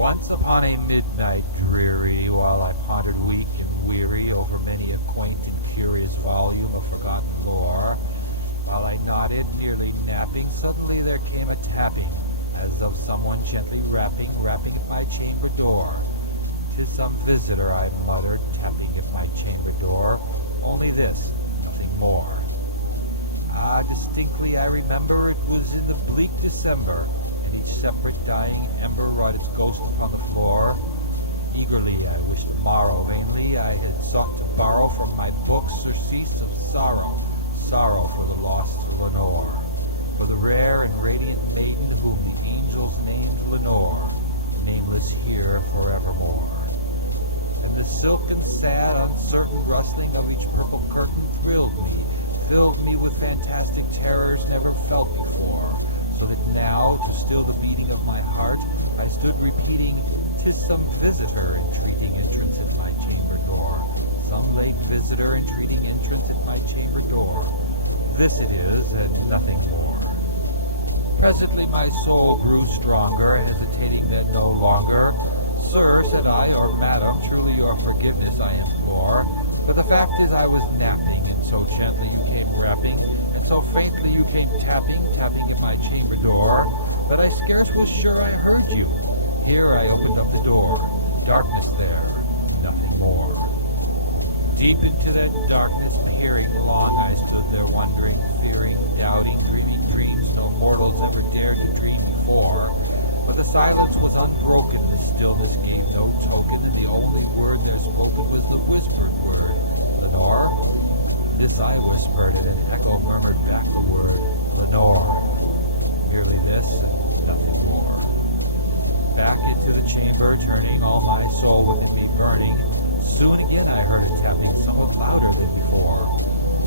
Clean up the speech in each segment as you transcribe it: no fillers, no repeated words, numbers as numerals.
Once upon a midnight dreary, while I pondered weak and weary over many a quaint and curious volume of forgotten lore, while I nodded, nearly napping, suddenly there came a tapping, as though someone gently rapping at my chamber door. "'Tis some visitor," I muttered, tapping at my chamber door. "Only this, nothing more." Distinctly I remember it was in the bleak December, and each separate dying ember wrought its ghost upon the floor. Eagerly I wished morrow, vainly I had sought to borrow from my books surcease of sorrow for the lost Lenore, for the rare and radiant maiden whom the angels named Lenore, nameless here and forevermore. And the silken, sad, uncertain rustling of each purple curtain filled me with fantastic terrors never felt before, so that now, to still the beating of my heart, I stood repeating, "'Tis some visitor entreating entrance at my chamber door, some late visitor entreating entrance at my chamber door. This it is, and nothing more." Presently my soul grew stronger, and hesitating then no longer, "Sir," said I, "or madam, truly your forgiveness I implore. But the fact is I was napping, and so gently you came rapping, and so faintly you came tapping at my chamber door, that I scarce was sure I heard you. Here I opened up the door. Darkness there, nothing more." Deep into that darkness peering, long I stood there wondering, fearing, doubting, dreaming dreams no mortals ever dared to dream before. But the silence was unbroken, the stillness gave no token, and the only word there spoken was the whispered word, "Lenore?" This I whispered, and an echo murmured back the word, "Lenore." Merely this, and nothing more. Back into the chamber, turning, all my soul within me burning. Soon again I heard a tapping somewhat louder than before.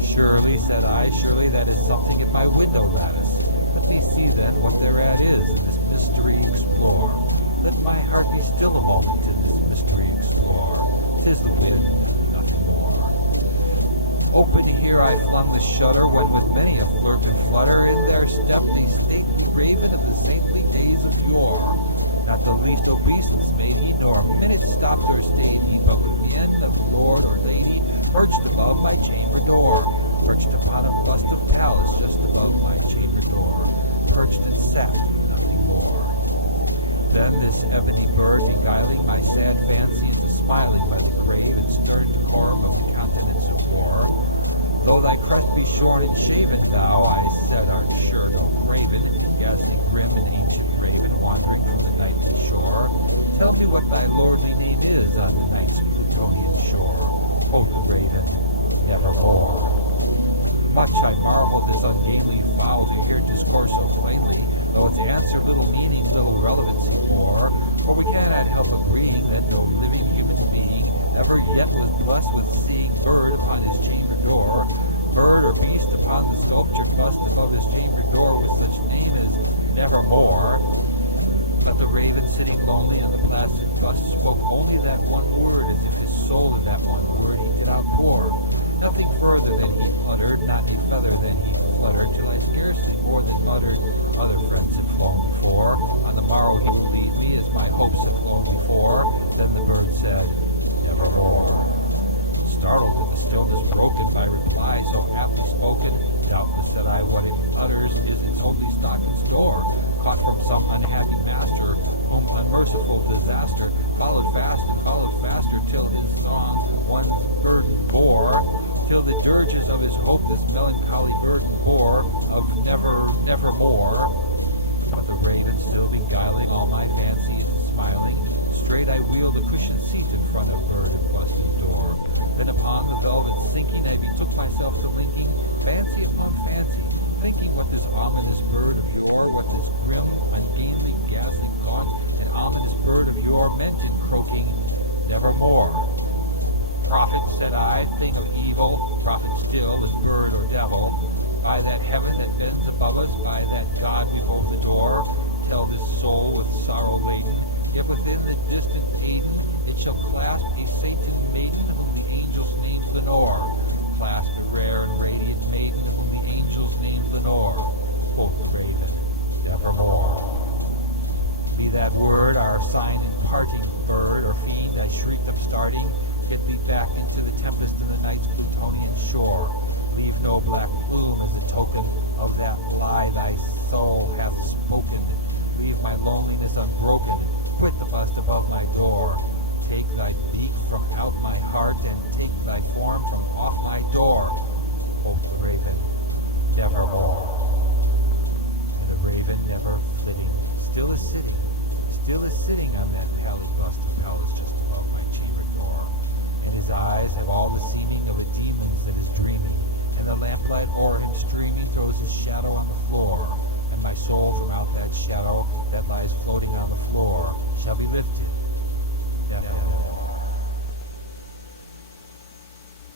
"Surely," said I, "surely that is something at my window lattice. Let me see then what thereat is, and this mystery explore. Let my heart be still a moment, and this mystery explore. 'Tis within, nothing more." Open here I flung the shutter, when with many a flirt and flutter in there stepped a stately raven of the saintly days of yore. Not the least obeisance maybe, nor a minute stopped or stayed he, but within of lord or lady, perched above my chamber door, perched upon a bust of Pallas just above my chamber door, perched and sat, nothing more. Then this ebony bird beguiling my sad fancy into smiling by the grave and stern decorum of the countenance of war. "Though thy crest be shorn and shaven, thou," I said, "art sure no craven, ghastly grim and ancient raven, wandering from the nightly shore. Tell me what thy lordly name is on the night's Plutonian shore." Quoth the raven, "Nevermore." Much I marveled this ungainly fowl to hear discourse so plainly, though its answer little meaning, little relevancy bore. For we cannot help agreeing that no living human being ever yet was blessed with seeing bird upon his chamber door, bird or beast upon the sculptured bust above his chamber door with such name as Nevermore. But the raven, sitting lonely on the plastic bust, spoke only that one word, as if his soul in that one word he could outpour. Nothing further than he uttered, not any further than he fluttered, till I scarcely more than muttered, "Other friends have flown before. On the morrow he will lead me, as my hopes have flown before." Then the bird said, "Nevermore." Startled with the stillness broken by reply so aptly spoken, doubtless said I, what it utters is his only stock in store, caught from some unhappy master, whom unmerciful disaster followed faster, till his song one burden bore, till the dirges of his hope this melancholy burden bore, of nevermore. But the raven still beguiling all my fancy and smiling, straight I wheeled a cushioned seat in front of bird and bust and door. Then upon the velvet sinking, I betook myself to linking fancy upon fancy, thinking what this ominous bird of yore, what this grim, ungainly, ghastly, gaunt, and ominous bird of yore meant in croaking, "Nevermore." "Prophet," said I, "thing of evil, prophet still, as bird or devil, by that heaven that bends above us, by that God behold the door, tell this soul with sorrow laden, yet within the distant Eden it shall clasp a saintly maiden whom the angels named Lenore, clasp the rare and radiant maiden whom the angels named Lenore." Quoth the raven, "Nevermore." Be that word our sign and my eyes floating